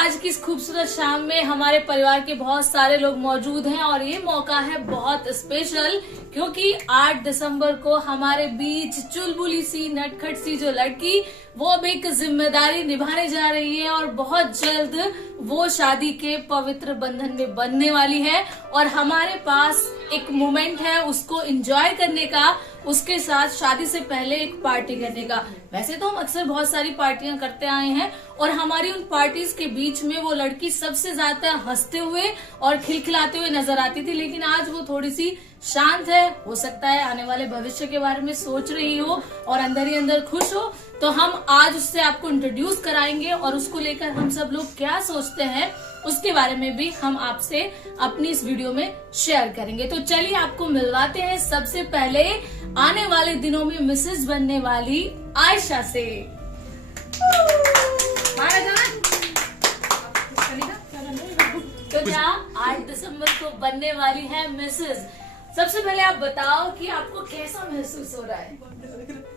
आज की इस खूबसूरत शाम में हमारे परिवार के बहुत सारे लोग मौजूद हैं और ये मौका है बहुत स्पेशल, क्योंकि 8 दिसंबर को हमारे बीच चुलबुली सी नटखट सी जो लड़की वो अब एक जिम्मेदारी निभाने जा रही है और बहुत जल्द वो शादी के पवित्र बंधन में बंधने वाली है। और हमारे पास एक मोमेंट है उसको एंजॉय करने का, उसके साथ शादी से पहले एक पार्टी करने का। वैसे तो हम अक्सर बहुत सारी पार्टियां करते आए हैं और हमारी उन पार्टीज के बीच में वो लड़की सबसे ज्यादा हंसते हुए और खिलखिलाते हुए नजर आती थी, लेकिन आज वो थोड़ी सी शांत है। हो सकता है आने वाले भविष्य के बारे में सोच रही हो और अंदर ही अंदर खुश हो। तो हम आज उससे आपको इंट्रोड्यूस कराएंगे और उसको लेकर हम सब लोग क्या सोचते हैं उसके बारे में भी हम आपसे अपनी इस वीडियो में शेयर करेंगे। तो चलिए आपको मिलवाते हैं सबसे पहले आने वाले दिनों में मिसेस बनने वाली आयशा से। तो क्या 8 दिसंबर को बनने वाली है मिसेस। सबसे पहले आप बताओ कि आपको कैसा महसूस हो रहा है?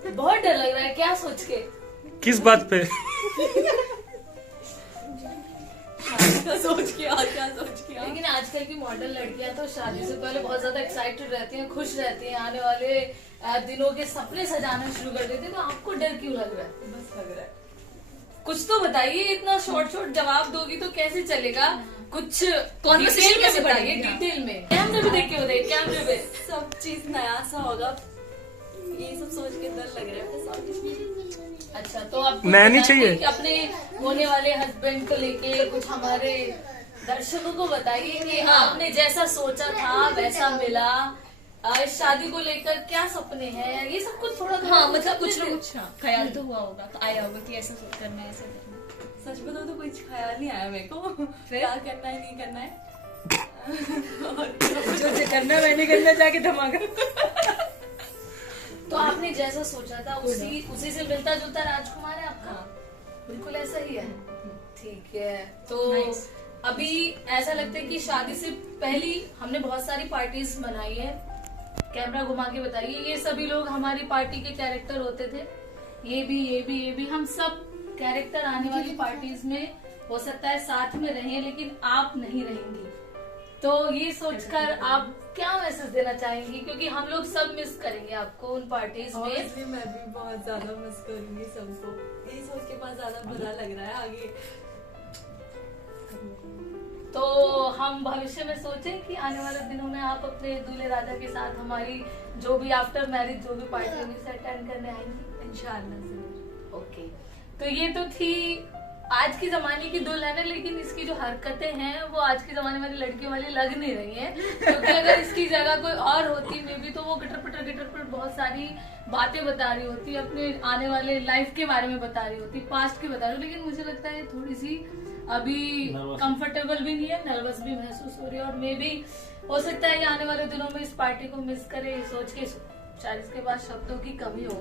बहुत डर लग रहा है, क्या सोच के? किस बात पे? सोच के और क्या सोच के। लेकिन आजकल की मॉडल लड़कियां तो शादी से पहले बहुत ज्यादा एक्साइटेड रहती हैं, खुश रहती हैं, आने वाले दिनों के सपने सजाना शुरू कर देती हैं। तो आपको डर क्यों लग रहा है? बस लग रहा है। कुछ तो बताइए, इतना शॉर्ट जवाब दोगी तो कैसे चलेगा? कुछ कॉन्वर्सेशन कैसे बताइए डिटेल में। कैमरे पे देख के बताइए, कैमरे पे। सब चीज नया सा होगा, ये सब सोच के डर लग रहा है। अच्छा, तो आप नया नहीं चाहिए कि अपने होने वाले हस्बैंड को लेके कुछ हमारे दर्शकों को बताइए कि आपने जैसा सोचा था वैसा मिला। इस शादी को लेकर क्या सपने हैं, ये सब कुछ थोड़ा मतलब कुछ ना कुछ ख्याल तो हुआ होगा, तो आया होगा कि ऐसा करना है, ऐसा करना है। सच बताओ तो कुछ ख्याल नहीं आया मेरे को, क्या करना है नहीं करना है। जो करना है नहीं करना, जाके धमाका। तो आपने जैसा सोचा था उसी से मिलता जुलता राजकुमार है आपका? बिल्कुल ऐसा ही है। ठीक है, तो अभी ऐसा लगता है कि शादी से पहले हमने बहुत सारी पार्टीज मनाई है। कैमरा घुमा के बताइए, ये सभी लोग हमारी पार्टी के कैरेक्टर होते थे। ये भी हम सब कैरेक्टर आने वाली पार्टीज में हो सकता है साथ में रहें, लेकिन आप नहीं रहेंगी। तो ये सोचकर आप क्या मैसेज देना चाहेंगी? क्योंकि हम लोग सब मिस करेंगे आपको उन पार्टीज में। इसलिए मैं भी बहुत ज्यादा मिस करूंगी सबको, ये सोच के बहुत ज्यादा बुरा लग रहा है आगे। तो हम भविष्य में सोचें कि आने वाले दिनों में आप अपने दूल्हे राजा के साथ हमारी जो भी आफ्टर मैरिज जो भी पार्टी होगी उसे अटेंड करने आएंगी इंशाअल्लाह। ओके, तो ये तो थी आज की जमाने की दुल्हन है, लेकिन इसकी जो हरकतें हैं वो आज के जमाने वाली लड़कियों वाली लग नहीं रही हैं। क्योंकि अगर इसकी जगह कोई और होती मे भी, तो वो गिटर पिटर बहुत सारी बातें बता रही होती, अपने आने वाले लाइफ के बारे में बता रही होती, पास्ट के बता रही होती। लेकिन मुझे लगता है थोड़ी सी अभी कंफर्टेबल भी नहीं है, नर्वस भी महसूस हो रही है। और मे भी हो सकता है कि आने वाले दिनों में इस पार्टी को मिस करे, सोच के शायद इसके बाद शब्दों की कमी हो।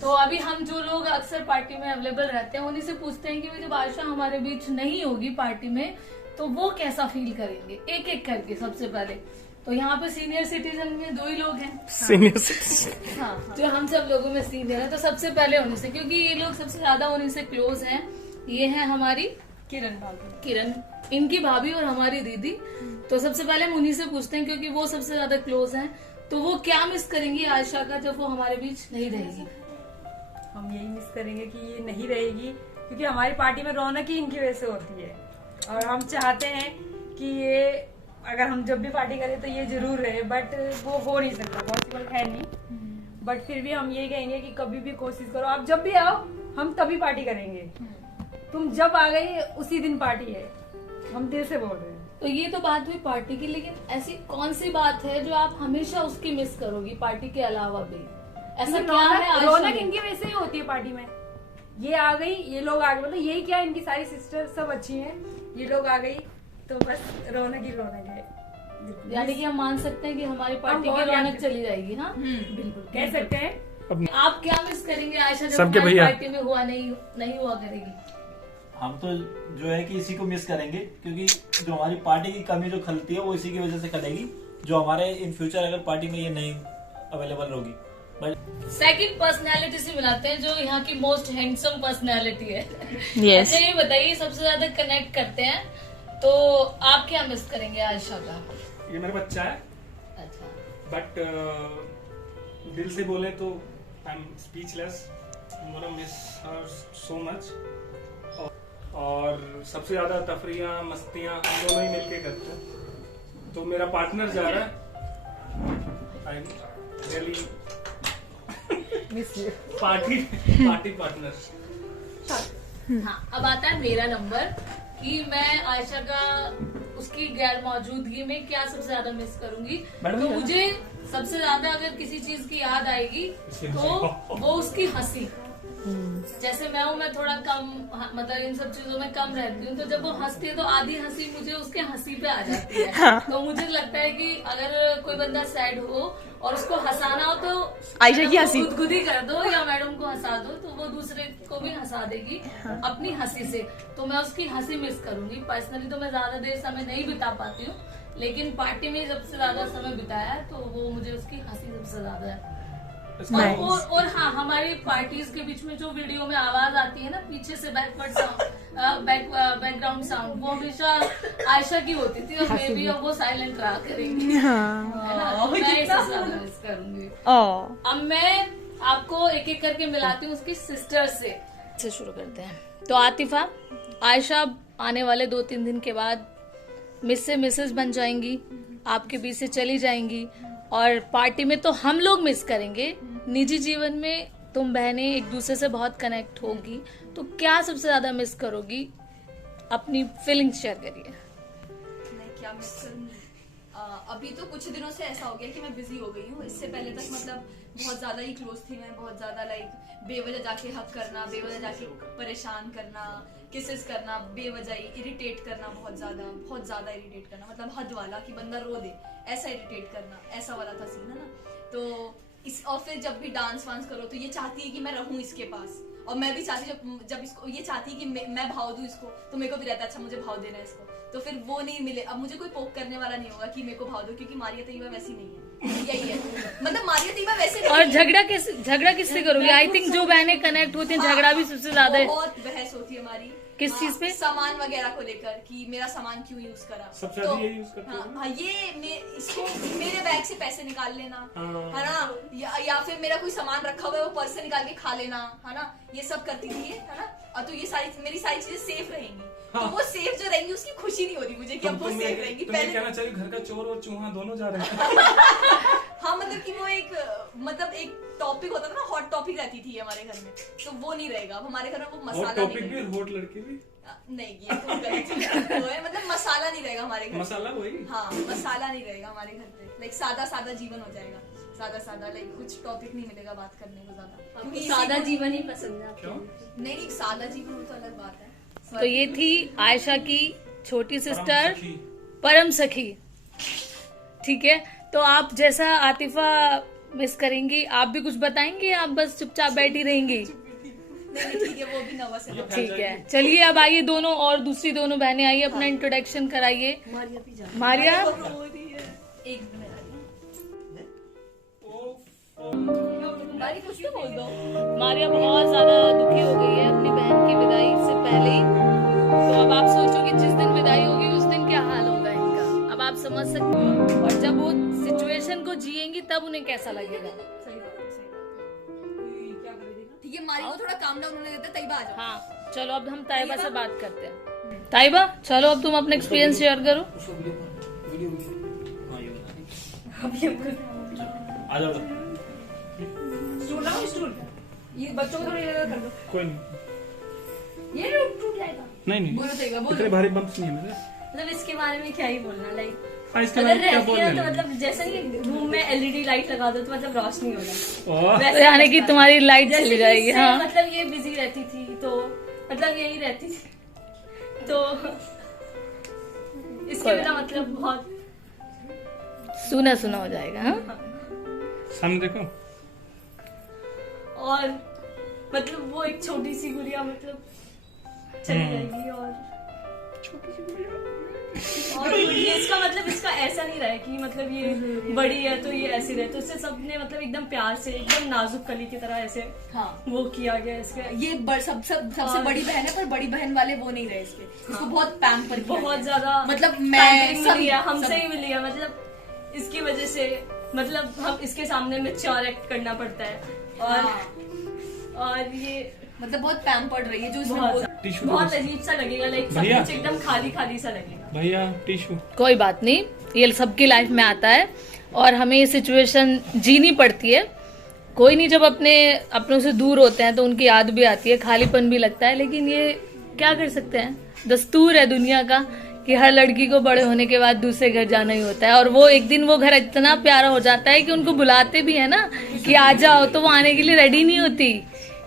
तो अभी हम जो लोग अक्सर पार्टी में अवेलेबल रहते हैं उन्हीं से पूछते हैं कि जब आयशा हमारे बीच नहीं होगी पार्टी में तो वो कैसा फील करेंगे, एक एक करके। सबसे पहले तो यहाँ पे सीनियर सिटीजन में 2 ही लोग हैं। सीनियर सिटीजन, हाँ, जो हम सब लोगों में सीनियर है। तो सबसे पहले उन्हीं से, क्योंकि ये लोग सबसे ज्यादा उन्हीं से क्लोज हैं। ये है हमारी किरण, इनकी भाभी और हमारी दीदी। तो सबसे पहले हम उन्हीं से पूछते हैं क्योंकि वो सबसे ज्यादा क्लोज हैं। तो वो क्या मिस करेंगी आयशा का जब वो हमारे बीच नहीं रहेगी? हम यही मिस करेंगे कि ये नहीं रहेगी, क्योंकि हमारी पार्टी में रौनक ही इनकी वजह से होती है। और हम चाहते हैं कि ये अगर हम जब भी पार्टी करें तो ये जरूर रहे, बट वो हो नहीं सकता, पॉसिबल है नहीं। बट फिर भी हम ये कहेंगे कि कभी भी कोशिश करो, आप जब भी आओ हम तभी पार्टी करेंगे। तुम जब आ गई उसी दिन पार्टी है, हम दिल से बोल रहे हैं। तो ये तो बात हुई पार्टी की, लेकिन ऐसी कौन सी बात है जो आप हमेशा उसकी मिस करोगी पार्टी के अलावा भी? ऐसा क्या है? रौनक इनकी वजह से ही होती है पार्टी में। ये आ गई, ये लोग आ गए, मतलब यही क्या, इनकी सारी सिस्टर सब अच्छी हैं, ये लोग आ गई तो बस रौनक ही रौनक है। यानी कि हम मान सकते हैं कि हमारी पार्टी की रौनक चली जाएगी। हाँ, बिल्कुल कह सकते हैं। आप क्या मिस करेंगे आयशा जब सबके हमारी भैया पार्टी में नहीं हुआ करेगी? हम तो जो है कि इसी को मिस करेंगे, क्योंकि जो हमारी पार्टी की कमी जो खलती है वो इसी की वजह से खलेगी, जो हमारे इन फ्यूचर अगर पार्टी में ये नहीं अवेलेबल होगी। सेकंड पर्सनैलिटी से मिलाते हैं जो यहाँ की मोस्ट हैंडसम पर्सनैलिटी है। Yes. अच्छा ये बताइए, सबसे ज्यादा कनेक्ट करते हैं तो आप क्या मिस करेंगे आयशा का? ये मेरा बच्चा है, अच्छा, बट दिल से बोले तो I am speechless. Miss her so much. और सबसे ज्यादा तफरियाँ मस्तियाँ हम दोनों ही मिलके करते हैं। तो मेरा पार्टनर जा रहा है, I am really party partner. हाँ अब आता है मेरा नंबर कि मैं आयशा का उसकी गैर मौजूदगी में क्या सबसे ज्यादा मिस करूंगी। तो मुझे सबसे ज्यादा अगर किसी चीज की याद आएगी तो वो उसकी हंसी। जैसे मैं हूँ, मैं थोड़ा कम मतलब इन सब चीजों में कम रहती हूँ, तो जब वो हंसती है तो आधी हंसी मुझे उसके हंसी पे आ जाती है। तो मुझे लगता है कि अगर कोई बंदा सैड हो और उसको हंसाना हो तो आयशा की हंसी खुद ही कर दो या मैडम को हंसा दो, तो वो दूसरे को भी हंसा देगी अपनी हंसी से। तो मैं उसकी हंसी मिस करूंगी। पर्सनली तो मैं ज्यादा देर समय नहीं बिता पाती हूँ, लेकिन पार्टी में सबसे ज्यादा समय बिताया है तो वो मुझे उसकी हंसी सबसे ज्यादा है। और हाँ, हमारी पार्टीज के बीच में जो वीडियो में आवाज आती है ना पीछे से बैकवर्ड साउंड, बैकग्राउंड साउंड, वो हमेशा आयशा की होती थी और मे बी वो साइलेंट रहा करेंगी, है ना? तो मैं इसे ज्यादा मिस करूंगी। अब मैं आपको एक एक करके मिलाती हूँ उसकी सिस्टर से शुरू करते हैं। तो आतिफा, आयशा आने वाले 2-3 दिन के बाद मिस से मिसेस बन जाएंगी, आपके बीच से चली जाएंगी और पार्टी में तो हम लोग मिस करेंगे। निजी जीवन में तुम बहनें एक दूसरे से बहुत कनेक्ट होगी, तो क्या सबसे ज्यादा मिस करोगी? अपनी फीलिंग्स शेयर करिए। मैं क्या मिस करूंगी? अभी तो कुछ दिनों से ऐसा हो गया कि मैं बिजी हो गई हूँ। इससे पहले तक मतलब बहुत ज्यादा ही क्लोज थी मैं, बहुत ज्यादा लाइक बेवजह जाके हक करना, बेवजह जाके परेशान करना, किसेस करना, बेवजह इरिटेट करना, बहुत ज्यादा इरिटेट करना, मतलब हद वाला कि बंदा रो दे ऐसा इरिटेट करना, ऐसा वाला था सीन, है ना? तो इस और फिर जब भी डांस वांस करो तो ये चाहती है कि मैं रहूं इसके पास, और मैं भी चाहती जब इसको ये चाहती है कि मैं भाव दूं इसको, तो मेरे को भी रहता अच्छा मुझे भाव देना है इसको, तो फिर वो नहीं मिले। अब मुझे कोई पोक करने वाला नहीं होगा कि मेरे को भाव दो, क्योंकि मारिया तैयबा वैसी नहीं है, यही है मतलब मारिया तैयबा वैसे नहीं। और झगड़ा किससे करोगी? आई थिंक जो बहनें कनेक्ट होती हैं झगड़ा भी सबसे ज्यादा है। बहुत बहस होती है हमारी किस चीज पे? सामान वगैरह को लेकर कि मेरा सामान क्यों यूज करा। सबसे ज्यादा यही यूज करते हैं। हाँ, ये इसको मेरे बैग से पैसे निकाल लेना, है ना, या फिर मेरा कोई सामान रखा हुआ है वो पर्स से निकाल के खा लेना, है ना, ये सब करती थी, है ना। और तो ये मेरी सारी चीजें सेफ रहेंगी। तो वो सेफ जो रहेंगी उसकी खुशी नहीं होती मुझे कि अब वो सेफ रहेंगी। पहले कहना चाहिए घर का चोर और चूहा दोनों जा रहे हैं। हाँ मतलब कि वो एक टॉपिक होता था ना, हॉट टॉपिक रहती थी हमारे घर में, तो वो नहीं रहेगा। अब हमारे घर में वो मसाला टॉपिक भी, हॉट लड़की भी नहीं, ये तो वो है, मतलब मसाला नहीं रहेगा हमारे घर। मसाला वही, हाँ मसाला नहीं रहेगा हमारे घर पे। लाइक सादा जीवन हो जाएगा, सादा लाइक कुछ टॉपिक नहीं मिलेगा बात करने को ज्यादा। सादा जीवन ही पसंद है क्यों? नहीं, सादा जीवन तो अलग बात है। तो ये थी आयशा की छोटी सिस्टर परम सखी, ठीक है। तो आप जैसा आतिफा मिस करेंगी, आप भी कुछ बताएंगे? आप बस चुपचाप बैठी रहेंगी? नहीं ठीक है, वो भी नर्वस है। ठीक है, चलिए अब आइए दोनों और दूसरी दोनों बहनें आइए, अपना इंट्रोडक्शन कराइए। मारिया एक मिनट कुछ तो बोल दो। मारिया बहुत ज्यादा दुखी हो गई है अपनी बहन की विदाई से पहले ही। तो अब आप सोचो कि जिस दिन विदाई होगी उस दिन क्या हाल होगा इनका, अब आप समझ सकते हो। और जब वो सिचुएशन को जिएंगी तब उन्हें कैसा लगेगा। ठीक है, मारी को थोड़ा काम डाउन होने देते। तैयबा आ जाओ। हाँ चलो, अब हम ताइबा से बात करते हैं। ताइबा चलो, अब तुम अपना एक्सपीरियंस शेयर करो। आ जाओ। ये बच्चों को थोड़ी जगह कर दो। कोई नहीं, ये टूट जाएगा। नहीं बोलो तैयबा, बोलो। इतने भारी बम्प्स नहीं है मेरे। मतलब इसके बारे में क्या ही बोलना, लाइक इसके अगर बारे में क्या रहती है बोलना तो मतलब जैसे कि रूम में एलईडी लाइट लगा दो तो मतलब रोशनी हो जाए, ओह, वैसे यानी कि तुम्हारी लाइट जैसे चली कि जाएगी। इससे हाँ मतलब ये बिजी रहती थी तो मतलब यही रहती थी, तो इसके बिना मतलब बहुत सुना सुना हो जाएगा। हाँ सामने देखो। और मतलब वो एक छोटी सी गुड़िया मतलब चली जाएगी, और छोटी सी गुड़िया और ये इसका मतलब इसका ऐसा नहीं रहा है कि मतलब ये बड़ी है तो ये ऐसी रहे, तो इससे सबने मतलब एकदम प्यार से एकदम नाजुक कली की तरह ऐसे हाँ वो किया गया इसका। ये सबसे बड़ी बहन है, पर बड़ी बहन वाले वो नहीं रहे इसको बहुत पैम्पर किया बहुत गया। ज्यादा मतलब मैं मिली है, हमसे ही मिली है, मतलब इसकी वजह से मतलब हम इसके सामने मैच्योर एक्ट करना पड़ता है और ये मतलब बहुत पैम्पर्ड रही है जो इसमें बहुत अजीब सा लगेगा, लाइक सब भैया। कुछ एकदम खाली खाली सा लगेगा। भैया टिश्यू। कोई बात नहीं, ये सबकी लाइफ में आता है और हमें ये सिचुएशन जीनी पड़ती है। कोई नहीं, जब अपनों से दूर होते हैं तो उनकी याद भी आती है, खालीपन भी लगता है, लेकिन ये क्या कर सकते हैं, दस्तूर है दुनिया का कि हर लड़की को बड़े होने के बाद दूसरे घर जाना ही होता है। और वो एक दिन वो घर इतना प्यारा हो जाता है कि उनको बुलाते भी है ना कि आ जाओ, तो वो आने के लिए रेडी नहीं होती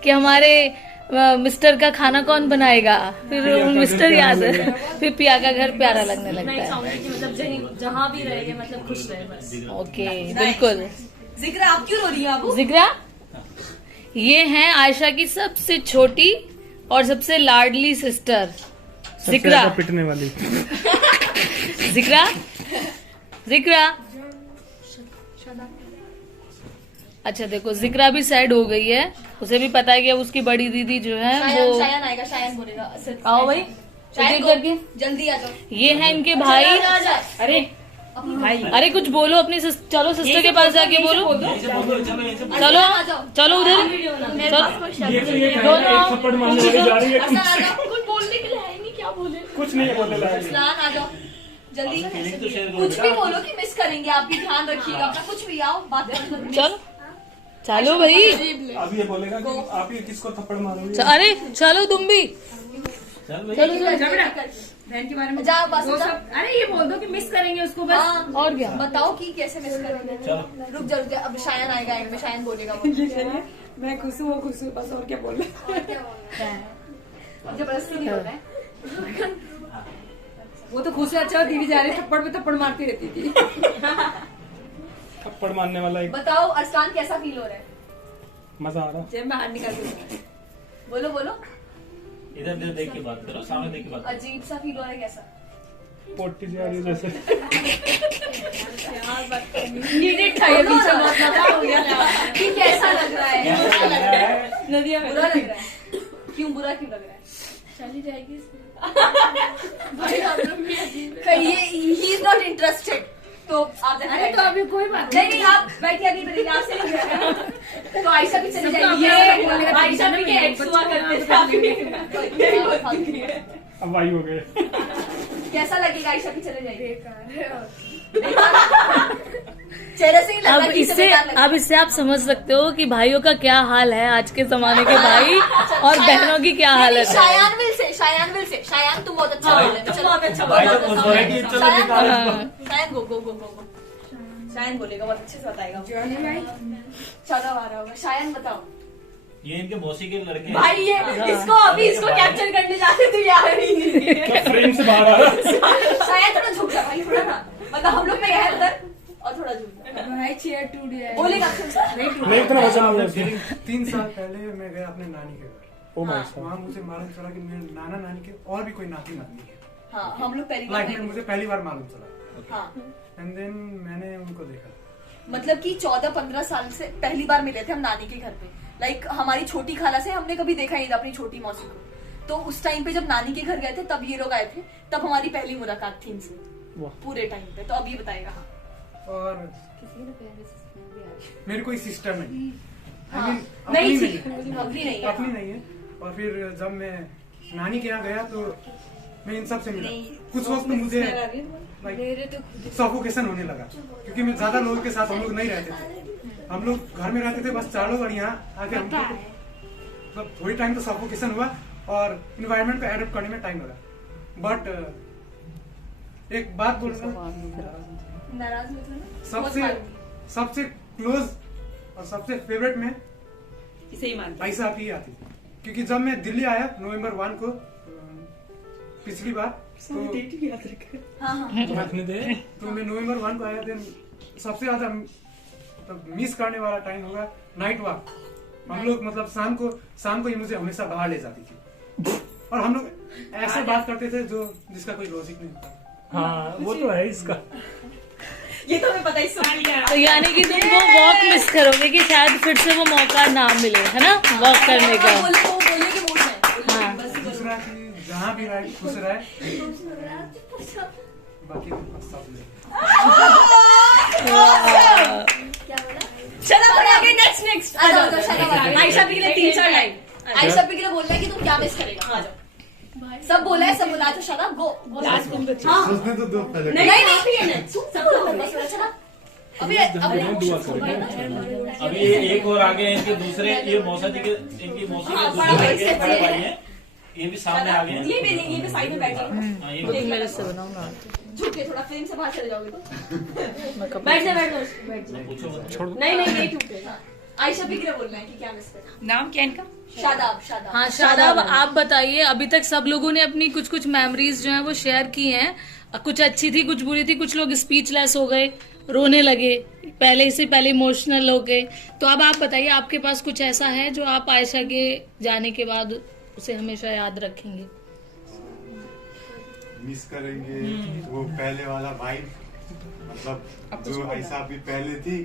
कि हमारे मिस्टर का खाना कौन बनाएगा, फिर मिस्टर याद है, फिर पिया का घर प्यारा लगने लगता मैं है। चाहूंगी कि मतलब जहाँ भी रहेंगे मतलब खुश रहे बस। ओके, बिल्कुल। जिक्र आप क्यों रो रही हैं बाबू? जिक्रा, ये हैं आयशा की सबसे छोटी और सबसे लाडली सिस्टर जिक्रा। पिटने वाली। जिक्रा, जिक्रा। अच्छा देखो, जिक्रा भी सैड हो गई है, उसे भी पता है कि अब उसकी बड़ी दीदी जो है वो। शायन आएगा, शायन बोलेगा। आओ भाई, शायन एक-एक करके। जल्दी आ जाओ। ये है इनके भाई। अरे भाई, अरे कुछ बोलो अपनी चलो सिस्टर के पास जाके बोलो। चलो चलो उधर थप्पड़ मारने वाली जा रही है। कुछ बोलने के लिए है नहीं, क्या बोले? कुछ नहीं बोलने लगा। अरसलान आ जाओ जल्दी। फीलिंग तो शेयर कुछ भी बोलो कि मिस करेंगे, आप भी ध्यान रखिएगा अपना, कुछ भी आओ बात करें। चलो चलो भाई, अब ये बोलेगा कि आप ही किसको थप्पड़ मारोगे। अरे चलो तुम भी। चल भाई। बहन के बारे में जा बस वो जा। सब, अरे ये बोल दो कि मिस करेंगे उसको बस। हाँ, और क्या? बताओ कि कैसे मिस करेंगे। चलो। रुक जा रुक जा, अब शायन आएगा, एंड में शायन बोलेगा वो। मैं खुश हूँ, वो खुश हूँ, बस और क्या बोल जबरदस्ती नहीं होता है। वो तो खुश है। अच्छा दीदी जा रही थप्पड़ पे थप्पड़ मारती रहती थी। थप्पड़ मारने वाला एक बताओ अरसलान कैसा फील हो रहा है? मजा आ रहा। जब मैं हाथ निकाल दूँ बोलो बोलो। इधर देख के बात करो, सामने देख के बात करो। अजीब सा फील हो रहा है, कैसा? पोटी जा रही है जैसे। कि कैसा लग रहा है? नदिया में बुरा लग रहा है? क्यों बुरा क्यों लग रहा है? चली जाएगी। ये ही इज नॉट इंटरेस्टेड, तो आप अरे तो अभी कोई बात नहीं नहीं, आप बैठिए, अभी बैठिए, आपसे नहीं बैठेगा। तो आयशा भी चली जाएगी। ये आयशा भी के एक्स हुआ करते थे आपके। अब वाई हो गए। कैसा लगेगा आयशा भी चले जाएगी? चेहरे से ही लग रहा अब है कि इसे इससे बेकार लग रहा है। अब इससे आप समझ सकते हो कि भाइयों का क्या हाल है आज के जमाने के भाई और बहनों की क्या हालत है। शायान विल से शायान तुम बहुत अच्छा बोल रहे हो। चलो, बहुत अच्छा भाई तो authority चलो शायन निकालो बोलो। इसको। शायन गो। शायन बोलेगा, बहुत अच्छे से बताएगा। चलो आ रहा होगा। शायन बताओ। ये इनके मौसी के लड़के हैं। भाई ये इसको कैप्चर करने जाते थे यार, फ्रेम से बाहर आ रहा। शायद थोड़ा झुक जा भाई, थोड़ा ना, मतलब हम लोग में है अंदर, और थोड़ा झुक जा। भाई चेयर टूट गया है। बोलेगा नहीं इतना वजन आ गया। 3 साल पहले मैं गया अपने नानी के घर। ओ माय हाँ। गॉड। वहाँ मुझे मालूम चला कि मेरे नानी के और भी कोई नाती नातनी है। हाँ, हम लोग पहली बार लाइफ में देखे। मुझे पहली बार मालूम चला। हाँ, एंड देन मैंने उनको देखा। मतलब कि 14-15 साल से पहली बार मिले थे हम नानी के घर पे। लाइक हमारी छोटी खाला से हमने कभी देखा नहीं था अपनी छोटी मौसी को। तो उस टाइम पे जब नानी के घर गए थे तब ये लोग आए थे, तब हमारी पहली मुलाकात थी इनसे वाह। पूरे टाइम पे। तो अब ये बताएगा। हाँ, और मेरी कोई सिस्टर नहीं। हाँ, अपनी नहीं नहीं थी, है। अपनी नहीं है। अपनी नहीं है। और फिर जब मैं नानी के यहाँ गया तो मैं इन सब से मिला। कुछ वक्त मुझे सफोकेशन होने लगा, क्योंकि मैं ज्यादा लोगों के साथ हम लोग नहीं रहते थे। हम लोग घर में रहते थे बस 4 लोग, और यहाँ आके हमको मतलब थोड़ी टाइम तो सफोकेशन हुआ और इन्वायरमेंट को एडप्ट करने में टाइम लगा। बट एक बात बोलूंगा, नाराज मत होना। सबसे क्लोज और सबसे फेवरेट में इसे ही मानते आयशा आप ही आती थी। क्योंकि जब मैं दिल्ली आया नवंबर 1 को पिछली बार, तो हाँ हाँ, रखने दे। तो मैं नवंबर 1 को आया। देन सबसे ज्यादा मिस करने वाला टाइम होगा नाइट वॉक। हम लोग मतलब शाम को ही मुझे हमेशा बाहर ले जाती थी, और हम लोग ऐसे बात करते थे जिसका कोई लॉजिक नहीं था। हाँ वो तो है इसका। ये तो हमें पता ही सुन लिया। तो यानी कि तुम वो वॉक मिस करोगे कि शायद फिर से वो मौका ना मिले, है ना, वॉक करने का। बोलने के मूड में। हाँ। दूसरा कि जहाँ भी रहे खुश रहे, बाकी सब ले। चलो आगे नेक्स्ट आ जाओ, शट अप। आयशा के लिए 3-4 लाइन। आयशा पे के लिए बोलना है कि तुम क्या मिस करेगा। आ जाओ, सब बोला है, सब बोला तो शट अप, गो। हाँ सोचने तो दो पहले। नहीं चला अभी अभी एक और आगे हैं इनके दूसरे, ये मौसा जी के, इनकी मौसी के दूसरे बड़े भाई हैं, ये भी सामने आ गए हैं। ये भी साइड में बैठे हैं। हाँ, ये वो तुम मेरे से बनाओ ना। झुके थोड़ा फ्रेम से बाहर चले जाओगे तो। बैठ जा। पूछो मत। नहीं टूटे। आयशा पे के लिए बोलना है कि क्या मिस करना। नाम क्या इनका? शादाब। हाँ शादाब, आप बताइए। अभी तक सब लोगों ने अपनी कुछ मेमोरीज जो है वो शेयर की हैं। कुछ अच्छी थी, कुछ बुरी थी, कुछ लोग स्पीचलेस हो गए, रोने लगे, पहले से पहले इमोशनल हो गए। तो अब आप बताइए, आपके पास कुछ ऐसा है जो आप आयशा के जाने के बाद उसे हमेशा याद रखेंगे? मिस करेंगे वो पहले वाला वाइब, मतलब जो आयशा भी पहले थी,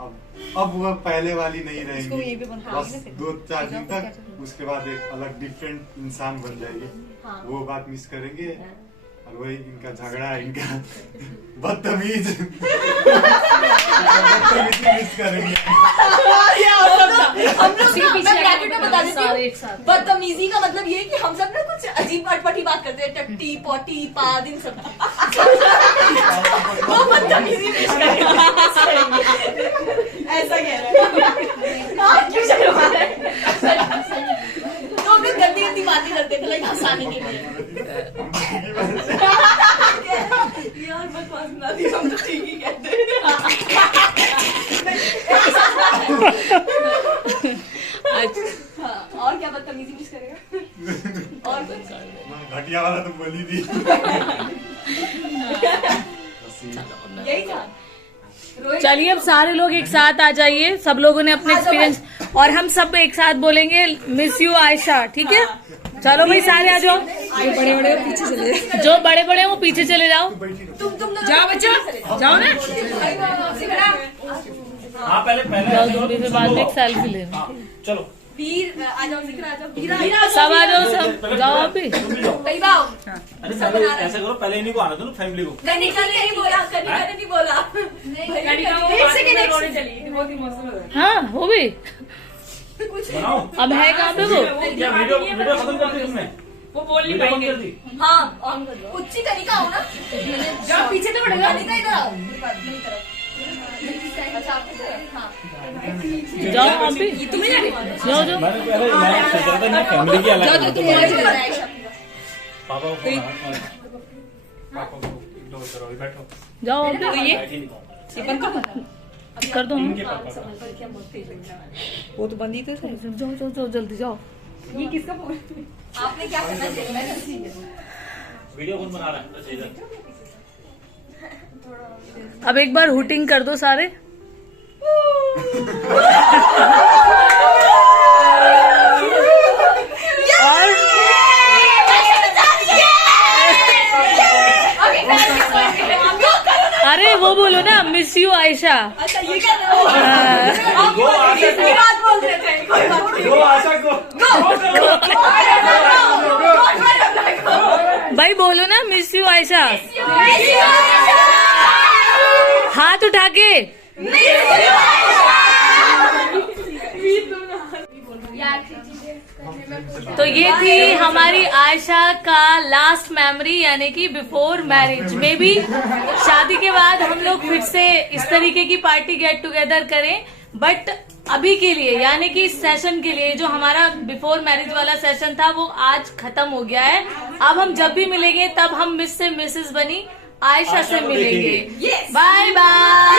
अब वो पहले वाली नहीं रहेंगी। बस 2-4 दिन तक, उसके बाद एक अलग डिफरेंट इंसान बन जाएगी। वो बात मिस करेंगे। और वही इनका झगड़ा, इनका बदतमीज मिस करेंगे। हम लोग मैं ब्रैकेट में बता देती हूँ, बदतमीजी का मतलब ये कि हम सब ना कुछ अजीब अटपटी बात करते हैं, टट्टी पोटी पाद इन सब। वो बदतमीजी मिस करेंगे, ऐसा कह रहे हैं। क्यों चल रहा है? तो हम लोग गंदी गंदी बातें करते थे, लाइक हंसाने के लिए। यार बकवास ना दी, हम तो ठीक ही कहते हैं। और क्या बदतमीजी मिस करेगा? और कुछ घटिया वाला तो बोली थी। यही था। चलिए अब सारे लोग एक साथ आ जाइए, सब लोगों ने अपने एक्सपीरियंस, और हम सब एक साथ बोलेंगे मिस यू आयशा, ठीक है? चलो भाई सारे आ जाओ। जो बड़े बड़े पीछे चले जाओ। जो बड़े बड़े हैं वो पीछे चले जाओ। तुम जाओ बच्चों, जाओ ना। हाँ पहले जाओ, तुम भी फिर बाद में एक सेल्फी ले। चलो वीर आ जाओ, जिक्र आ जाओ, वीरा सब आ जाओ, सब जाओ आप भी। भैया अरे पहले ऐसा करो, पहले इन्हीं को आना दो ना, फैमिली को। कनिका ने नहीं बोला, कनिका ने नहीं बोला। एक सेकंड रोने चली, बहुत इमोशनल हो गई। हाँ वो भी बनाओ। अब है कहाँ पे वो? क्या वीडियो खत्म कर दी तुमने? वो बोल नहीं वीडियो बंद पाएंगे। कर दी? हाँ ऑन कर दो। उच्ची कनिका हो ना, जाओ पीछे तो पड़ेगा। कनिका इधर आओ, मेरी तरफ। अच्छा आपकी तरफ, हाँ। जाओ आप भी, तुम नहीं जाने? जाओ जाओ। मैंने सोच रहा था ना फैमिली की अलग जाओ, बात तुम है। मुझे लग रहा है आयशा। पापा को फोन आया। पापा को इग्नोर करो, अभी बैठो। जाओ आप भी। बैठ ही नहीं पाऊंगा। कर दो। इनके पापा का। वो तो बंदी तो है। जाओ जाओ जाओ जल्दी जाओ। ये किसका फोन? आपने क्या करना चाहिए? मैं करती हूँ। वीडियो कौन बना रहा है? अच्छा इधर। अब एक बार हुटिंग कर दो सारे। और अरे वो बोलो ना, मिस यू आयशा। अच्छा ये क्या कर रहे हो? गो आशा कोई बात बोल रहे थे, कोई बात नहीं। गो आशा को। भाई बोलो ना मिस यू आयशा। हाथ उठा के। तो ये थी हमारी आयशा का लास्ट मेमोरी, यानी कि बिफोर मैरिज। मे बी शादी के बाद हम लोग फिर से इस तरीके की पार्टी गेट टुगेदर करें, बट अभी के लिए यानी कि इस सेशन के लिए जो हमारा बिफोर मैरिज वाला सेशन था वो आज खत्म हो गया है। अब हम जब भी मिलेंगे तब हम मिस से मिसेस बनी आयशा से मिलेंगे। Bye bye.